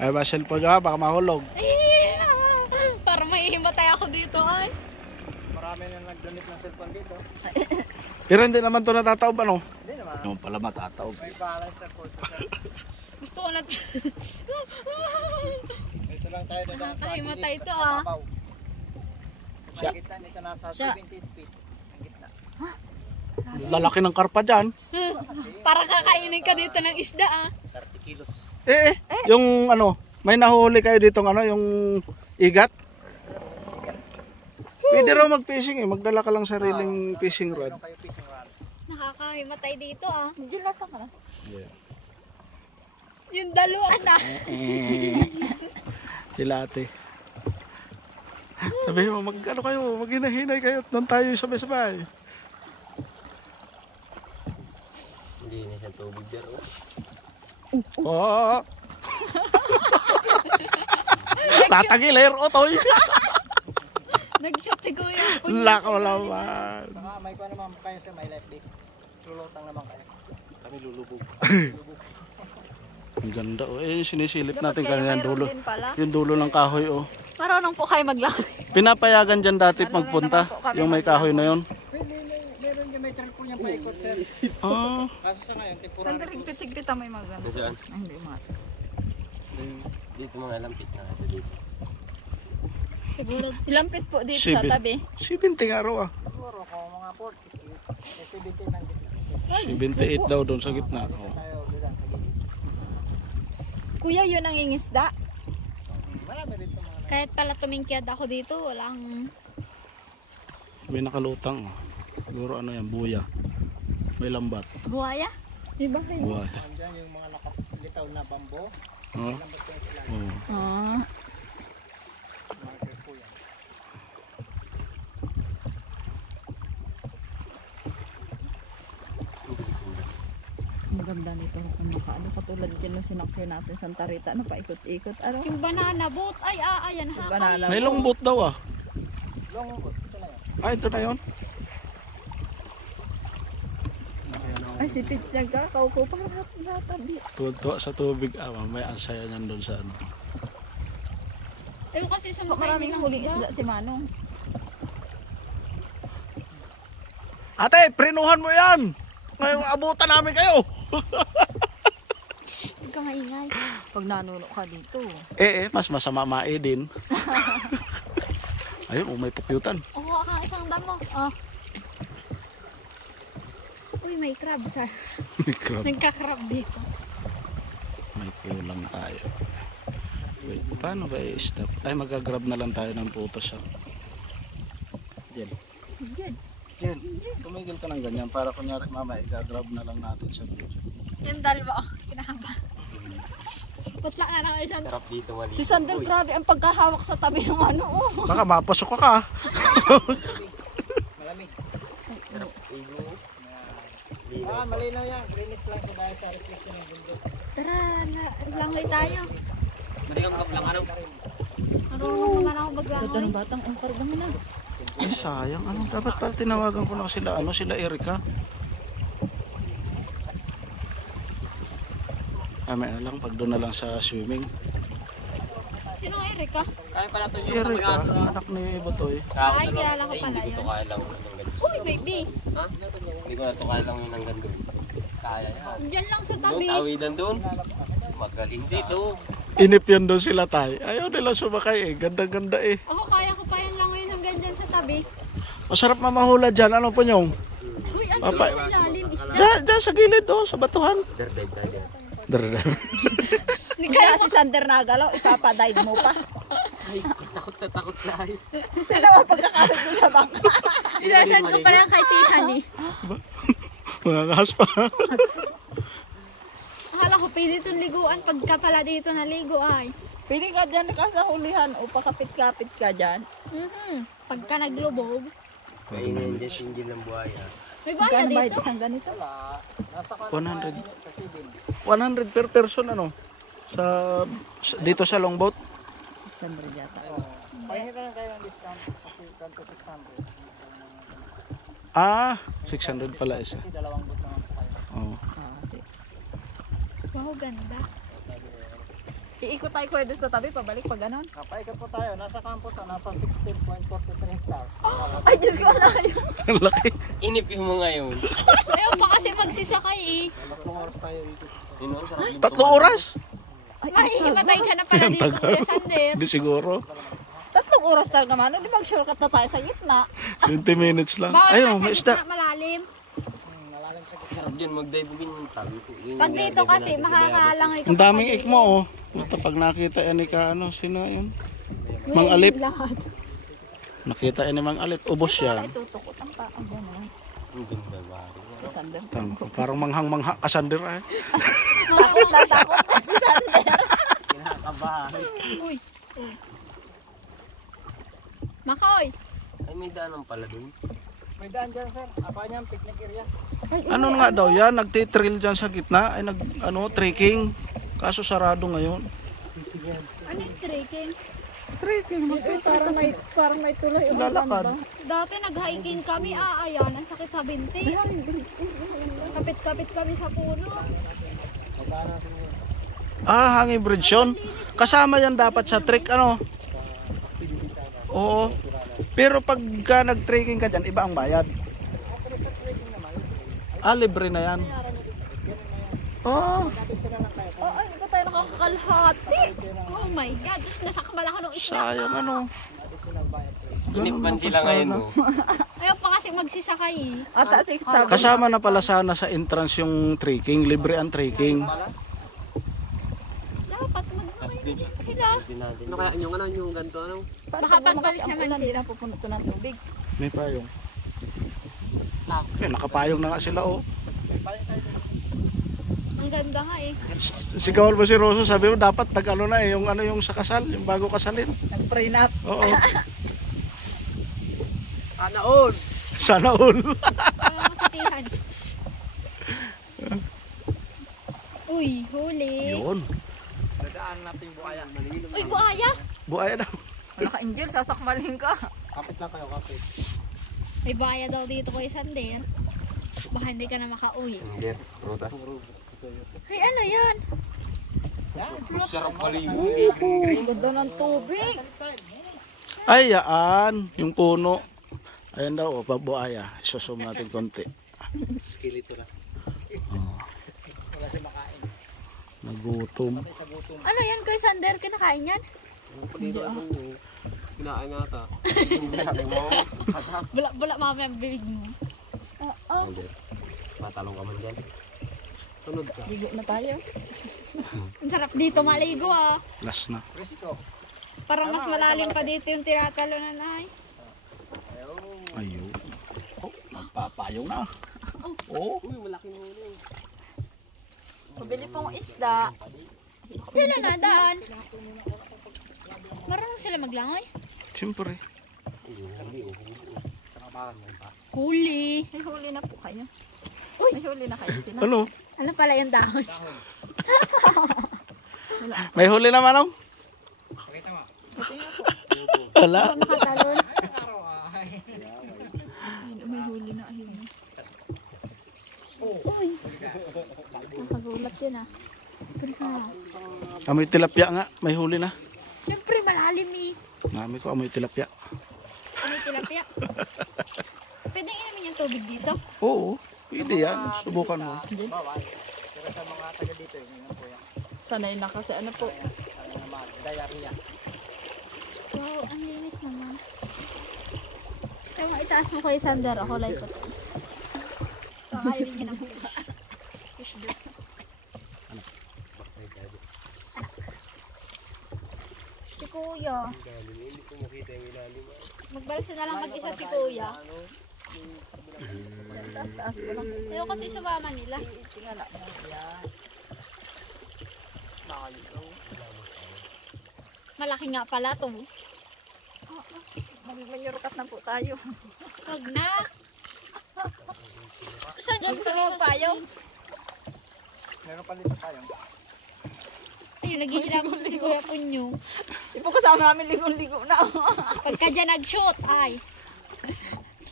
Ay ba cellphone nyo, baka mahulog. Para may himatay ako dito ay. Marami na nagdamit ng cellphone dito. Pero hindi naman to natataob ano? Hindi naman. Ano pala matataob. May balance sa photo. Gusto ko na. Ito lang tayo na sa Nakahimatay ito ah. Sa gitna nito nasa 78 feet. Ang gitna. Lalaki ng karpa dyan. Para kakainin ka dito ng isda ah. 30 kilos. Yung ano, may nahuli kayo ditong ano, yung igat. Pwede raw mag-fishing eh, magdala ka lang sariling fishing rod. Kayo fishing rod. Nakakahimatay dito ah. Ginasa ka na. Yung dalawa na. Sila ate. Sabi mo, mag-ano kayo, maghinahinay kayo at doon tayo sabay-sabay. Hindi na siya tubig dyan. Oo. Tatagil, otoy. Nag-shoot si Kuya. Lakaw naman. Saka may ko naman kayo sa may life base. Lulutang naman kayo. Kami lulubog. Ang ganda oh. Eh, sinisilip natin kanina yung dulo. Din pala. Yung dulo ng kahoy oh. Marunong po kayo maglaki. Pinapayagan dyan dati pagpunta. Yung may kahoy na yun. Meron yung may truck po niyang paikot sir. Ah. Kaso sa ngayon, temporary Sandali, close. pitig-pita may magano. Saan? Hindi mga. Dito mga lampit na ito dito. Siguro. Ilampit po dito sa tabi. 70 nga raw ah. Siguro kung mga 40. 70 ng gitna. 78 daw doon sa gitna. Oh. Tayo dito sa gitna. Kuya, yun ang ingisda. Marami rito mga Kahit pala tumingkiyad ako dito, walang. May nakalutang oh. Siguro ano yan, buya. May lambat. Buhaya? Di ba kayo? Buya. Andyan yung mga nakalitaw na bambo. Oh. Lambot ko sila. Oh. Ah. Marker po yan. Ang ganda nito. Ang makaano katulad dyan nung sinakyan natin Santa Rita. Ano, paikot-ikot. Ano? Yung banana boat. Ay, ayan ha. Banana. May longboat daw ah. Longboat. Ito na yan. Ah, ito na yun. Ay, si Pitch nagkakaupo para natabi. Tuwa sa tubig. Ah, may ansaya niyan doon sa ano. Ayun kasi sumakay Maraming din ng huling isda. isda si Manong. Ate, prenuhan mo yan! Ngayong abutan namin kayo! Huwag ka maingay. Pag nanuno ka dito. Mas masama mae din. Ayun, may pukyutan. Oo, ka isang damo. Oh. Uy, may crab. Char. May crab. Nagka-crab dito. May kulang tayo. Wait, paano ba i-stop? Ay, magagrab na lang tayo ng putos. Diyan. Yan. Diyan. Tumigil ka ng ganyan para kunyari mama, i-grab na lang natin sa video. Yung dalawa. Oh, kinahaba. Putla nga na isang. Sarap dito mali. Si Sandel, grabe ang pagkahawak sa tabi ng ano. Oh. Baka mapasok ka ka. Malamig. Sarap igo. Malinaw yan. Greenish lang sa dahil sa reflection ng bundok. Tara, langoy tayo. Maligam lang araw. Marunong naman ako Ganda maglangoy. ng batang ang karga mo na. Ay, sayang. Ano? Dapat pala tinawagan ko na sila. Ano sila, Erika? May na lang, pag doon na lang sa swimming. Sino ang Erika? Kaya pala ito Erika, anak ni Batoy. Ay, kilala ko pala Hindi ko yan. to kaya lang yung hanggang doon. Uy, baby. Ha? Hindi ko na to kaya lang yung hanggang doon. Kaya yan. Diyan lang sa Doon, tabi. tawidan doon. Magaling dito. Inip yan doon sila tayo. Ayaw nila sumakay eh. Ganda-ganda eh. Ako, kaya ko pa yan langoy hanggang dyan sa tabi. Masarap mamahula dyan. Ano po nyong? Uy, ano Papa- yung ilalim? Isda. Diyan sa gilid oh, sa batuhan. Dardeg tayo. Hindi Kaya si Sander nagalaw, ipapadive mo pa. Ay, takot na takot na. Sino ang pagkakalit mo sa bangka? Isasad ko pala yung kay Tita ni. Mga kahas pa. Akala ko pwede itong liguan pagka pala dito naligo ay. Pili ka dyan ka sa hulihan o pakapit-kapit ka dyan. Pagka naglubog. Kainin din singgil ng buhaya. May baya Gano'n ba dito. isang ganito? Nasa 100. 100 per person ano? Dito sa longboat. Sander yata. Pahingi ka lang kayo ng discount. Kasi kanto 600. Ah, 600 pala isa. Kasi dalawang boat naman po kayo. Oh. Ah, Wow, ganda. Iikot tayo kuya doon sa tabi, pabalik pag ganon. Napaikot po tayo. Nasa kampo to. Nasa 16.43 hectare. Ay, Diyos ko, malayo. Ang laki. Inipin mo ngayon. Ayaw pa kasi magsisakay eh. 3 oras tayo ikot. 3 oras? Mahihimatay ka na pala dito, Kuya Sander. Hindi siguro. 3 oras talaga man. Di mag-shortcut na tayo sa gitna. 20 minutes lang. Bawal Ayun, na may sa isda. gitna malalim. Nalalim sa gitna. Sarap dyan, mag-diving yung tabi. Pag dito kasi makakalangoy ka. Ang daming ikmo oh. Puta, pag nakita yan ni ka ano, sino yun? Mang Alip. Lahat. Nakita yan ni Mang Alip. Ubos Ay, yan. tutukot ang pa. Ang gano'n. Ang ganda ba? Si Sander. Parang manghang-mangha kasander eh. Takot na si Sander. Kinakabahan. Uy. Makoy. Ay, may daanan pala dun. May daan dyan, sir. Apa niyan? Picnic area. Ano nga daw yan? Nagtitrail dyan sa gitna. Ay trekking. Kaso sarado ngayon. Ano yung trekking? Trekking. Parang may tuloy. Lalakad. Dati nag-hiking kami, ayan, ang sakit sa binti. Kapit-kapit kami sa puno. Magkano natin yun? Hanging bridge yun. Kasama yan dapat sa trek ano. Oo. Pero pagka nag-trekking ka dyan, iba ang bayad. Libre na yan. Oh, Oh, ay, ba tayo nakakakalhati? Oh my God, tapos nasakmal ako nung isla. sayang ano. Inipman sila ngayon, no? Ayaw pa kasi magsisakay eh. Ata, 6-7. Kasama na pala sana sa entrance yung trekking. Libre ang trekking. Dapat Tapos din siya. sila. Ano kaya yung ganito, ano? Baka pagbalik naman Hindi na pupuno to ng tubig. May payong. Nakapayong na nga sila oh. Ang ganda nga eh. Sigawan mo si Roso, sabi mo dapat nag-ano na eh, yung ano yung sa kasal, yung bago kasalin. Nag-prenup. Oo. Sana all! Sana all. Ang mga satihan. Uy, huli. Yun. Dadaan natin yung buhaya. Uy, buaya. Buaya daw. Wala ka, Angel, sasakmalin ka. Kapit lang kayo, kapit. May buaya daw dito Kuya Sander. Baka hindi ka na makauwi. Hindi, prutas. Ay, ano yan? Sarap pala yung Ang ganda ng tubig. Ay, yaan. Yung puno. Ayan daw, oh, buaya. Isusum natin konti. Skeleto na. Wala siya makain. Nagutom. Patay sa gutom. Ano yan Kuya Sander? Kinakain yan? Kinain nga ata. Bula mamaya ang bibig mo. Hindi. Matalong ka man dyan. Tunod ka. Ligo na tayo. Ang sarap dito maligo ah. Last na. Frisco. Parang mas malalim pa dito yung tinatalunan ay. Ayun. Oh, nagpapayong na. Oh. Uy, malaking huli. Pabili pong isda. Sila na daan. Marunong sila maglangoy. Siyempre. Tanabahan mo pa. Huli. May huli na po kayo. Uy, may huli na kayo sila. Ano? Ano pala yung dahon? May huli naman oh. Pakita mo. Wala. Makatalon. Ayun, may huli na. Ayun. Uy. Nakagulat yun ah. Pero ka. Amoy tilapia nga. May huli na. Siyempre malalim eh. Nami ko amoy tilapia. Ano yung tilapia? Pwede inamin yung tubig dito? Oo. Pwede yan. Subukan mo. Bawal. Pero sa mga taga dito, yung po yan. Sanay na kasi ano po. Diarrhea. Wow, ang linis naman. Kaya mo itaas mo Kuya Sander. Ako like ko to. Kakainin niya ng buka. Fish doon. Si Kuya. Magbalsa na lang mag-isa si Kuya. Taas ko lang. Ayaw kasi sumama nila. Tingala mo. Yan. Malaki nga pala to. Mag-manyurkat na po tayo. Huwag na. Saan dyan? Gusto mo payo? Meron pa dito tayo. Ayun, naghihilamos si Kuya Punyong. Ipo kasama namin ligo-ligo na. Pagka dyan nag-shoot, ay.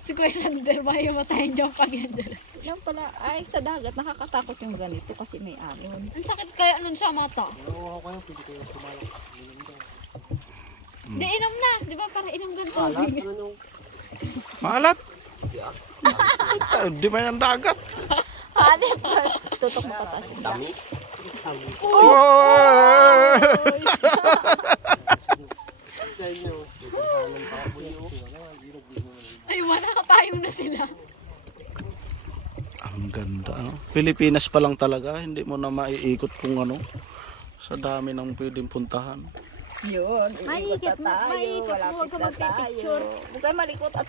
Si Kuya Sander, baka yung matayin dyan pag yan dyan. Yan pala, ay sa dagat nakakatakot yung ganito kasi may alon. Ang sakit kaya nun sa mata. Oo, ako kayo, pwede kayo sumalak. Di inom na. Di ba para inom ganito? Alas, ano yung... Maalat. Yeah. Di ba yung dagat? Hanip! Tutok mo pataas yung Dami. Oh! Ay, wala kapayong na sila. Ang ganda, ano? Pilipinas pa lang talaga, hindi mo na maiikot kung ano. Sa dami ng pwedeng puntahan. Yun, Maikot iikot na tayo, maikot, malapit huwag ka na tayo. magpipicture. Huwag kayo malikot at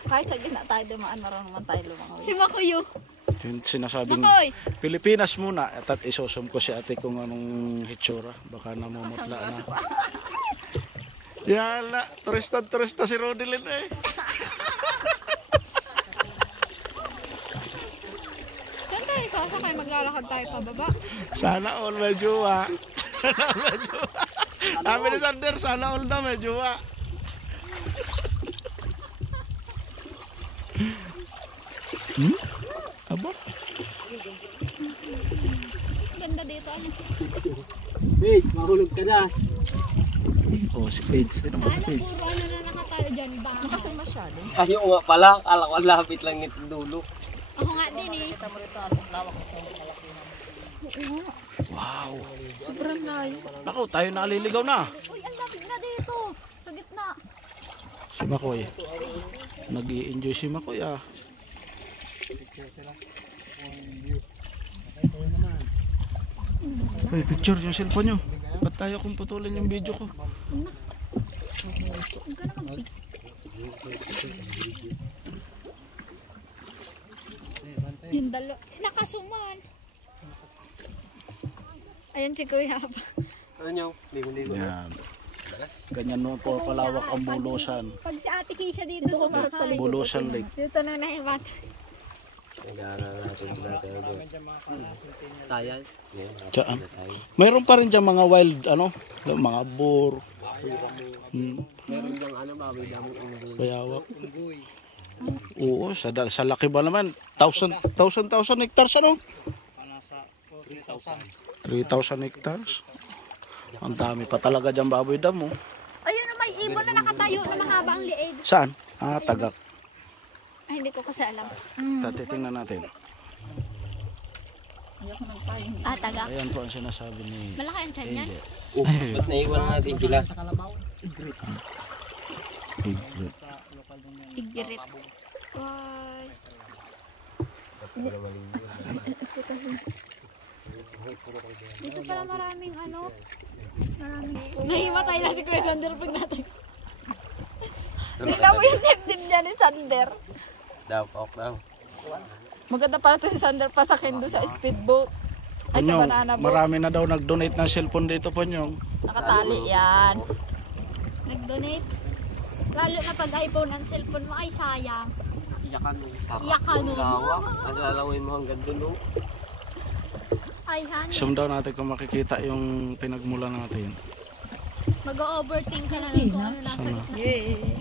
kahit sa gitna tayo dumaan, marunong naman tayo lumangoy. Si Makuyo. Yung sinasabing Makoy! Pilipinas muna at isusum ko si ate kung anong hitsura. Baka namumutla na. Yala, turista si Rodilyn eh. Saan tayo sasakay? Maglalakad tayo pababa. Sana all may jowa. Sana all may jowa. Sabi ni Sander, sana all na may jowa. Aba? Ganda dito. Ano? Wait, mahulog ka na. Oh, si Paige. Tinan mo si Sana Paige. puro ano na nakatayo dyan. Baka. Kasi masyado. Ayaw nga pala, akala ko ang lapit lang nito dulo. Ako nga din eh. Wow. Sobrang layo. Naku, tayo naliligaw na. Uy, ang lapit na dito. Sa gitna. Si Makoy. Nag-i-enjoy si Makoy ah. Uy, picture yung cellphone nyo. Ba't tayo kung putulin yung video ko? Yung dalo. Nakasuman. Ayan si Kuya Haba. Ano nyo? Ligo-ligo na. Yan. Ganyan no po palawak ang Bulusan. Pag si Ate Keisha dito kumarap sa likod. Bulusan Lake. Dito na nahimat. Nag-aaral natin doon. Science. Tsaan. Mayroon pa rin dyan mga wild, ano, mga boar. Meron diyang ano, baboy damong unggoy. Bayawak. Oo, sa laki ba naman? 1,000 hectares ano? 3,000 hectares. Ang dami pa talaga dyan baboy dam oh. Ayun na may ibon na nakatayo na mahaba ang liig. Saan? Ah, Tagak. Ay, hindi ko kasi alam. Titingnan natin. Ayoko ng payong. Ah, taga. Ayan po ang sinasabi ni Malaki ang tiyan yan. Angel. Ba't naiwan natin sila? Igret. Igirit. Why? Dito pala maraming ano. Maraming. Nahimatay na si Chris Sander pag natin. Tingnan mo yung tip-tip niya ni Sander. Daw, ok daw. Maganda pala ito si Sander pasakin doon sa speedboat. Ay, sa Ponyong, banana boat. marami na daw nag-donate ng cellphone dito Ponyong. Nakatali yan. Nag-donate. Lalo na pag iPhone ang cellphone mo ay sayang. Iyakan mo. Iyakan mo. Kasi lalawin mo hanggang dulo. Ay, honey. Zoom daw natin kung makikita yung pinagmula natin. Mag-overthink ka na lang kung ano nasa Sana. gitna.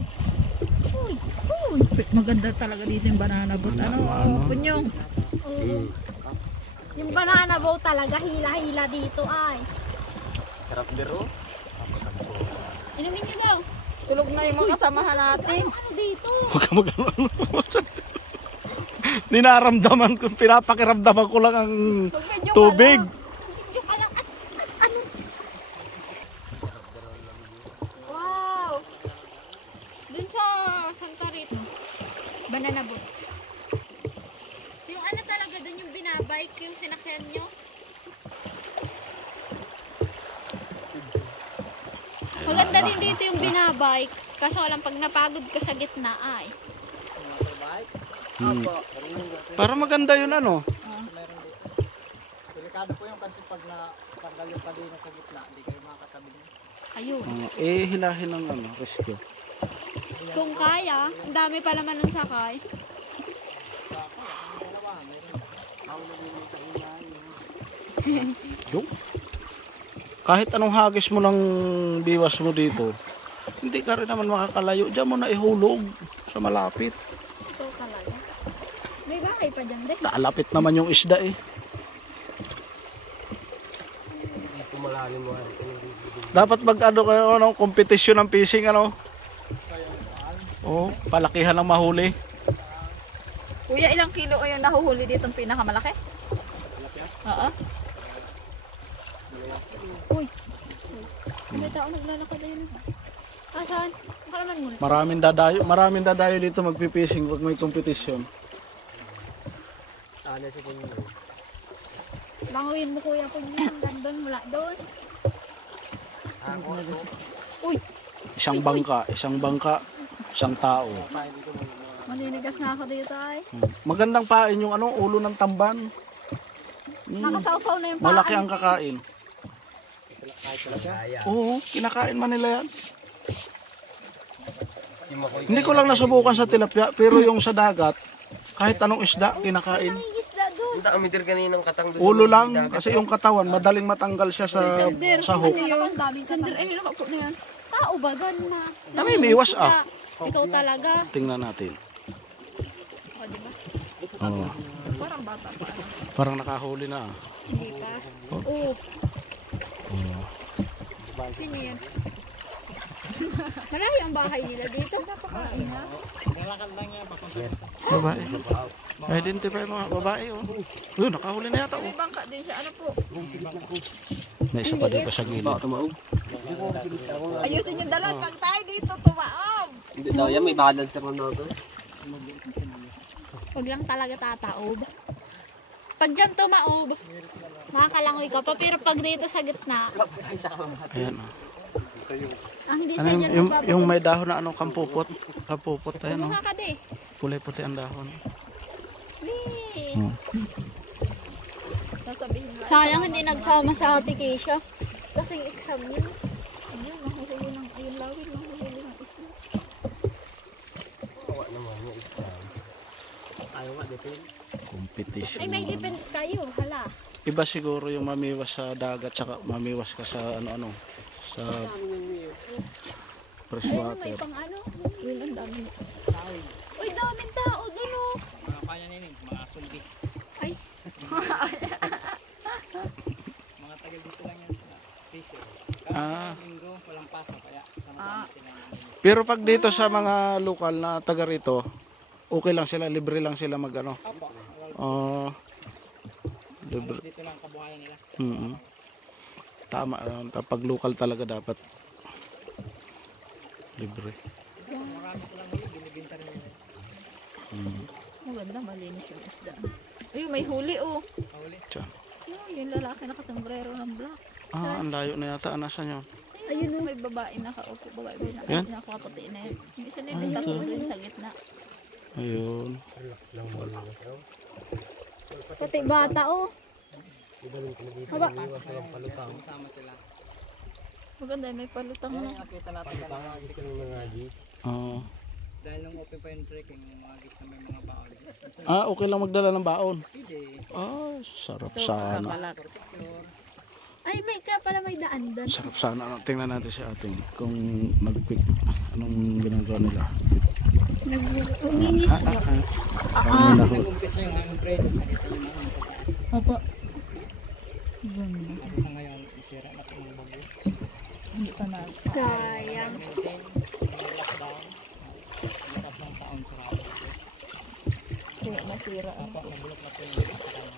Uy, uy. Maganda talaga dito yung banana boat. Ano, Punyong. Oo. Yung banana boat talaga, hila-hila dito ay. Sarap biro. Inumin niyo daw. Tulog na yung mga kasamahan natin. Ano dito? Huwag ka mag-ano. Dinaramdaman ko, pinapakiramdaman ko lang ang tubig. Yung alam at ano? Wow! Dun sa Santa Rita. Banana boat. Yung ano talaga dun yung binabike, yung sinakyan nyo. Maganda din dito yung binabike. Kaso alam pag napagod ka sa gitna ay. Para maganda yun ano. Delikado po yung kasi pag natanggal yung kadena sa gitna, hindi kayo makakatabi. Ayun. Hilahin ng ano, rescue. Kung kaya, ang dami pa naman nun sakay. Yung? Kahit anong hagis mo ng biwas mo dito, hindi ka rin naman makakalayo. Diyan mo na ihulog sa malapit. Ito talaga. May bahay pa dyan Hindi. Kalapit naman yung isda eh. Dito malalim mo. Dapat mag ano kayo, ano, kompetisyon ng fishing ano. Oh, palakihan ng mahuli. Kuya, ilang kilo o yung nahuhuli dito ang pinakamalaki? Oo. Uy. May tao naglalakad ayun. Asan? Baka naman muna. Maraming dadayo dito magpi-fishing pag may kompetisyon. Ano si Kuya? Banguin mo kuya pag yan. Gandun mula doon. Uy. Isang bangka, isang tao. Maninigas na ako dito ay. Magandang pain yung ano, ulo ng tamban. Nakasawsaw na yung paan. Malaki ang kakain. Kaya. Oo, kinakain man nila yan. Si Makoy. Hindi ko lang nasubukan sa tilapia, pero yung sa dagat, kahit anong isda, kinakain. Nangingisda doon. Ang dami din kaninang katang doon. Ulo lang, kasi yung katawan, madaling matanggal siya sa hook. Ang daming Sander, katang. ay nakaupo na yan. Tao ba gan na? Namimiwas Nangingisda. ah. Ikaw talaga. Tingnan natin. O, diba? Oo. Parang bata pa. Parang nakahuli na. Hindi pa. Oo. Sino yun? Malayo ang bahay nila dito. Napakain na. Babae. Identify mga babae. Oh. Yun, nakahuli na yata. May Oh. bangka din siya. Ano po? May isa pa dito sa gilid. Ayusin yung dalat. Pag tayo dito, tumaob. Hindi daw yan, may balad sa mga doon. Huwag lang talaga tataob. Pag dyan tumaob, makakalangoy ka pa. Pero pag dito sa gitna, Ayan. Oh. hindi Ano sa yung, dyan yung, mababaw. yung may dahon na ano, kampupot. Kampupot. Ayan oh. Kumuha ka di. Kulay-puti ang dahon. Di. Sasabihin lang. Sayang hindi nagsama sa application. Kasing exam yun. Ayun, nahuhuli ng, ayun lawin, nahuhuli ng isla. Kawa naman yung exam. Ayaw nga, depende. Competition. Ay, may defense kayo. Hala. Iba siguro yung mamiwas sa dagat tsaka mamiwas ka sa ano-ano. Sa fresh Ayun, may water. pang ano. Yun, ang dami. Uy, daming tao dun oh. Mga kanya nini, mga sulbi. Ay. Mga tagal dito lang yan sa fishing. Ah. Kasi linggo, walang pasok, kaya sama-sama sila ng Pero pag dito sa mga lokal na taga rito, okay lang sila, libre lang sila mag ano. Libre. dito lang kabuhayan nila. Tama, pag local talaga dapat libre. Marami silang huli, binibinta rin nila. Maganda, malinis yung isda. Ayun, may huli oh. Huli. Tiyan. Ayun, yung lalaki nakasombrero ng black. Ah, ang layo na yata. Nasaan yun? Ayun, may babae nakaupo. Babae na Yan? nakaputi na yun. Hindi sila nagtatuloy dun sa gitna. Ayun. Pati bata oh. Haba. Sama sila. Maganda, may palutang na. Nakita natin kanina. Oo. Dahil nung open pa yung trekking, yung mga gis na may mga baon. Ah, okay lang magdala ng baon. Pwede. Ah, sarap sana. Kakalat. Picture. Ay, may kaya pala may daan doon. Sarap sana. Ano, tingnan natin si ating kung nag-pick. Anong ginagawa nila. Nag-uminis. Nag-umpisa yung hanging friends. Nakita nyo na yung pagkaas. Opo. Kasi sa ngayon, isira na po yung bagyo. Hindi pa na. Sayang. Maintain, may lockdown. May 3 taon sa rapat. Kaya masira. Apo, nabulok na po yung nakakalaman.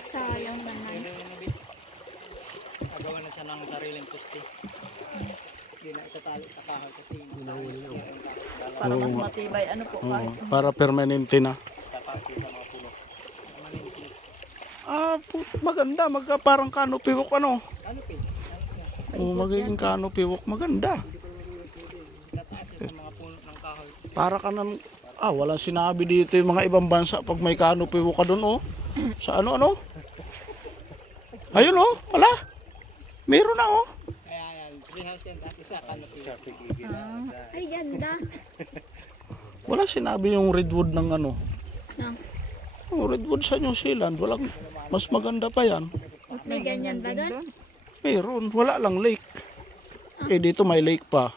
Sayang naman. Pero yung nabit, nagawa na siya ng sariling poste. Hindi na itatali sa kahoy kasi nahuli na. Para mas matibay. Ano po Oo, kahit. para permanente na. Tatapos sa mga puno. Malinti. Ah, maganda. Parang canopy walk ano. Ano pin? Oh, magiging canopy walk. Maganda. Tataas siya sa mga puno ng kahoy. Para ka nang... Ah, walang sinabi dito yung mga ibang bansa pag may canopy walk ka doon, oh. Sa ano? Ayun, oh. Wala. Meron na, oh. Kaya yan, treehouse yan dati sa canopy. Ay, ganda. Wala sinabi yung redwood ng ano. No. Oh, redwood sa New Zealand. Walang... Mas maganda pa yan. May ganyan ba doon? Meron. Wala lang lake. Eh, dito may lake pa.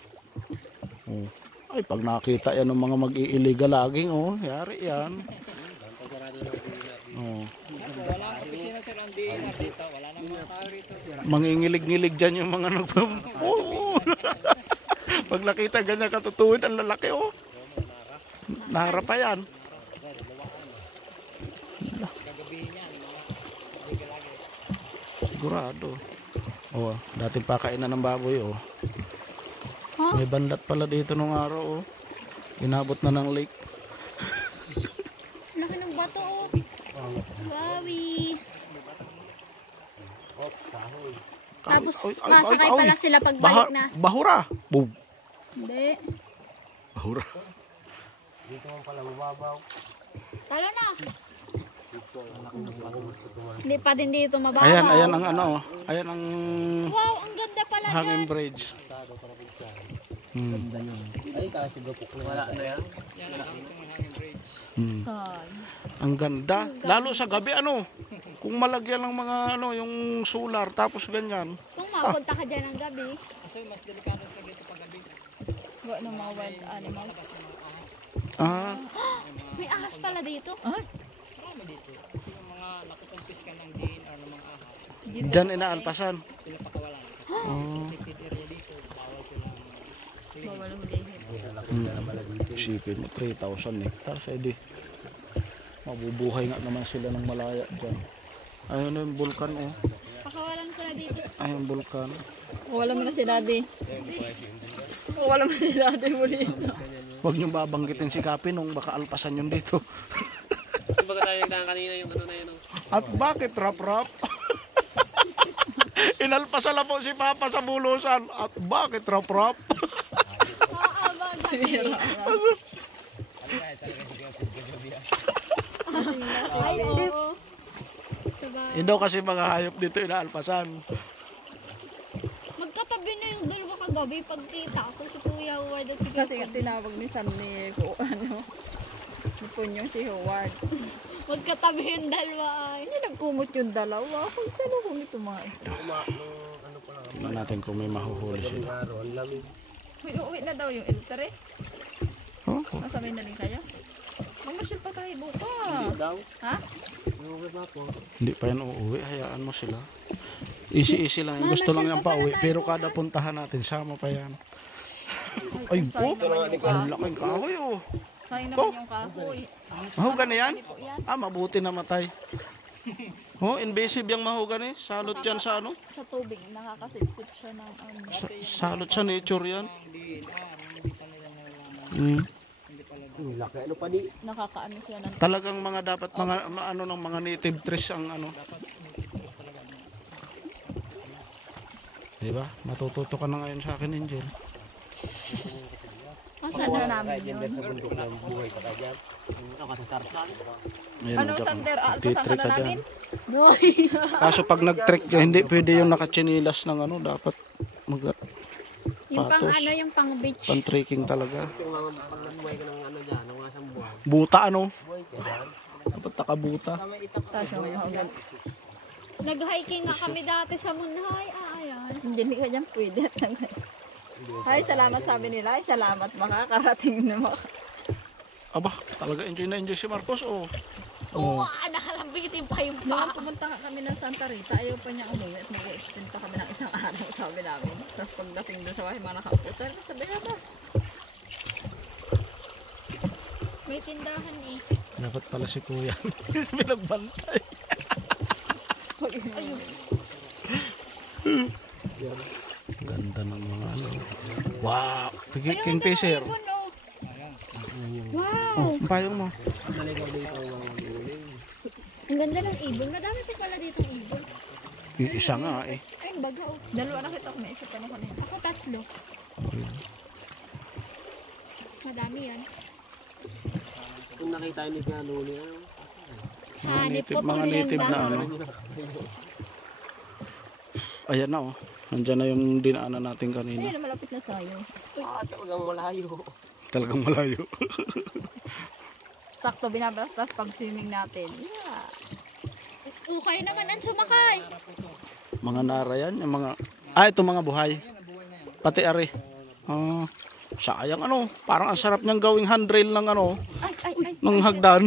Oh. Ay, pag nakita yan ng mga mag-i-illegal laging, oh. Yari yan. Oh. Wala ang opisina sir ang DNR dito. Wala nang mga tao rito. Mangingilig-ngilig dyan yung mga Oo. Pag nakita ganyan katutuwid, ang lalaki oh. Naharap pa yan. Kagabihin yan. Mga lagi. Sigurado. Oh, dating pakainan ng baboy oh. Ha? May banlat pala dito nung araw oh. Inabot na ng lake. Laki ng bato oh. Wawi. Tapos masakay pala sila pagbalik na. Bahura. Boom. Hindi. Bahura. Dito mo pala mababaw. Talo na. Hindi pa din dito mababaw. Ayan ang ano oh. Ayan ang Wow, ang ganda pala hanging yan. bridge. Ay, kasi gapok na wala na yan. Yan ang hanging bridge. Saan? Ang ganda. Lalo sa gabi ano. Kung malagyan ng mga ano, yung solar tapos ganyan. Kung mapunta ka dyan ng gabi. Kasi mas delikado sa dito pag gabi. Gawa ng mga wild animals. Ah, May ahas pala dito. Ay, Marami dito. Kasi yung mga nakukumpis ka ng DNR ng mga ahas, dyan inaalpasan. sila pakawalan. Kasi protected area dito. Bawal sila. bawal hulihin. Isipin mo, 3,000 hectares. Eh di, mabubuhay nga naman sila ng malaya dyan. Ayun yung vulkan oh. Pakawalan ko na dito. Ayun yung vulkan. Wala mo na si daddy. Wala mo na si daddy mo dito. Huwag niyong babanggitin si Kapi nung baka alpasan yun dito. Yung baga tayo nagdaan kanina yung ano na yun. At bakit rap-rap? Inalpasan na po si Papa sa bulusan. At bakit rap-rap? Ay, oo. Sabay. Hindi kasi mga hayop dito inaalpasan. Magkatabi na yung dalawa kagabi pagkita ko si Kuya Howard at si Kuya Kasi tinawag ni Sam ni ni Punyong si Howard. Magkatabi yung dalawa ay. Hindi nagkumot yung dalawa. Kung saan ako nito mga ito? Tingnan natin kung may mahuhuli sila. Ang lamig. May uuwi na daw yung eltere. Oh, Masabay na rin kaya? Mamasyal pa tayo bukas. Daw. Ha? Yung ba po? hindi pa yan uuwi. Hayaan mo sila. Easy lang. Yan. Gusto lang yan pa uwi. Pero kada puntahan natin, sama pa yan. Ay, sayang naman yung ang kahoy. laking kahoy oh. Sayang naman yung kahoy. Mahugan yan? Ah, mabuti namatay. Oh, invasive yung mahugan eh. Salot yan sa ano? Sa tubig, nakakasipsip siya ng ano. Salot sa nature yan. Ang DNR, hindi pa nila nalalaman. Hindi pala Ang laki. Ano pa di? Nakakaano siya ng Talagang mga dapat mga ano ng mga native trees ang ano. Diba? Matututo ka na ngayon sa akin, Angel. Asan na na? namin yun. Sa bundok ng buhay ka tayo dyan. Ako sa Tarsan. Ayan, Ano, Sander? Alpasan ka titrek na namin? Boy. Kaso pag nag-trek ka, hindi pwede yung nakatsinilas ng ano. Dapat Yung pang patos. ano, yung pang beach. Pan-trekking talaga. Yung mga pag nabuhay ka ng ano dyan, ng mga sambuhan. Buta ano? Buhay ka dyan. Dapat nakabuta. Tapos yung mahugan. Nag-hiking nga kami dati sa Munhay. Ayan. Hindi ka dyan pwede. Ay, salamat sabi nila. Ay, salamat makakarating na Aba, talaga enjoy na enjoy si Marcos oh. Oo, nakalambitin pa yung Noong pa. pumunta ka kami ng Santa Rita, ayaw pa niya umuwi at mag-extend pa kami ng isang araw, sabi namin. Tapos pagdating doon sa bahay, mga nakaupo, talaga sabi na, boss. May tindahan eh. Dapat pala si Kuya. Pinagbantay. Ganda ng mga ano. Wow! Kingfisher. Ibon, oh. Oh, Wow! ang payong mo. Ang ganda ng ibon. Madami pa pala ditong ibon. Isa nga eh. Ay, ang baga oh. Dalawa na kita ko, may isa pa na kanina. Ako tatlo. Madami yan. Kung nakita niyo sa luli, ano? Hanip po Mga native na ano. Ayan na oh. Nandiyan na yung dinaanan natin kanina. Ayun, malapit na tayo. Talagang malayo. Talagang malayo. Sakto, binabrastas pag swimming natin. Yeah. Ukay naman ang sumakay. Mga nara yan. Yung mga... Ah, ito mga buhay. Pati ari. Oh, sayang ano. Parang ang sarap niyang gawing handrail ng ano. Ay, ay, ay. Ng hagdan.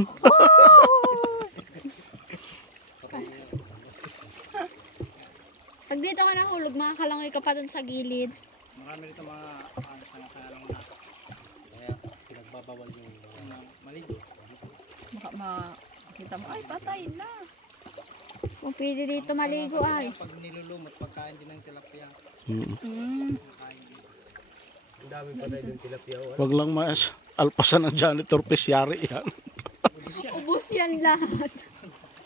Pag dito ka nahulog, makakalangoy ka pa dun sa gilid. Marami dito mga sangasalang na. Kaya pinagbabawal yung Maligo. Baka makita mo, ay patay na. Kung pwede dito maligo ay. Pag nilulumot, pagkain din ng tilapia. Kain din. ang dami pa tayo yung tilapia. Wag lang mas alpasan ng janitor fish, yari yan. Ubus yan lahat.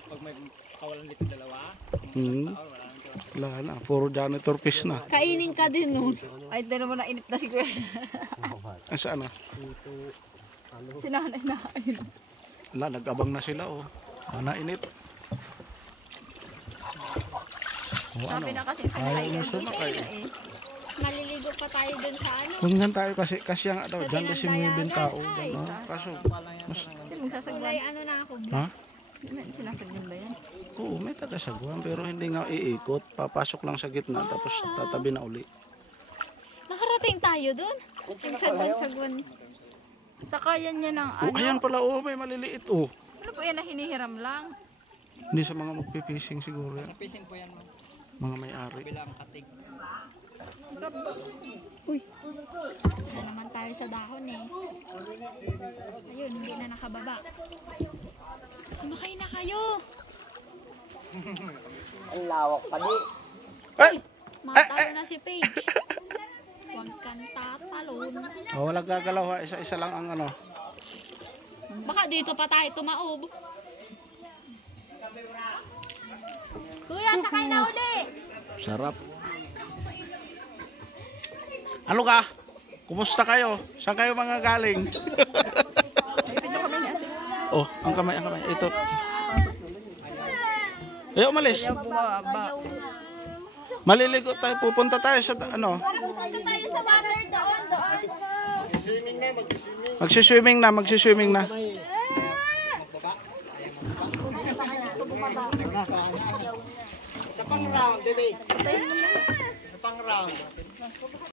Pag may kawalan dito dalawa, Hmm. wala nang tilapia. Wala na, puro janitor fish na. Kainin ka din nun. Ay, din mo na inip na si Kuya. Ay, saan na? Sinanay na. Ayun. Wala, nag-abang na sila oh. Nainip. Oh, ano? Sabi na kasi sa kaya na sumakay. Maliligo pa tayo dun sa ano. Kung yan tayo kasi nga daw, dyan kasi may bintao. Dyan, oh. Kaso, Sino magsasagwan? Kulay ano na ako. ha? Sinasagwan ba yan? Oo, may tagasagwan pero hindi nga iikot. Papasok lang sa gitna tapos tatabi na uli. Nakarating tayo dun. Nagsagwan-sagwan. Sa kaya niya ng Oh, ano? ayan pala, oh, may maliliit, oh. Ano po yan na hinihiram lang? Hindi sa mga magpipishing siguro yan. Sa fishing po yan, ma'am. Mga may-ari. Bilang katig. Uy. Isa naman tayo sa dahon eh. Ayun, hindi na nakababa. Sumakay na kayo. Ang lawak pa di. Ay! Matalo na si Paige. Huwag kang tatalon. Oh, walang gagalaw ha. Isa-isa lang ang ano. Baka dito pa tayo tumaob. Kuya, sakay na uli. Sarap. Ano ka? Kumusta kayo? Saan kayo mga galing? Oh, ang kamay. Ito. Ayaw, umalis. Kaya bumaba. Maliligo tayo. Pupunta tayo sa ano. Pupunta tayo sa water doon. Magsiswimming na. Isa pang round, David. Isa pang round.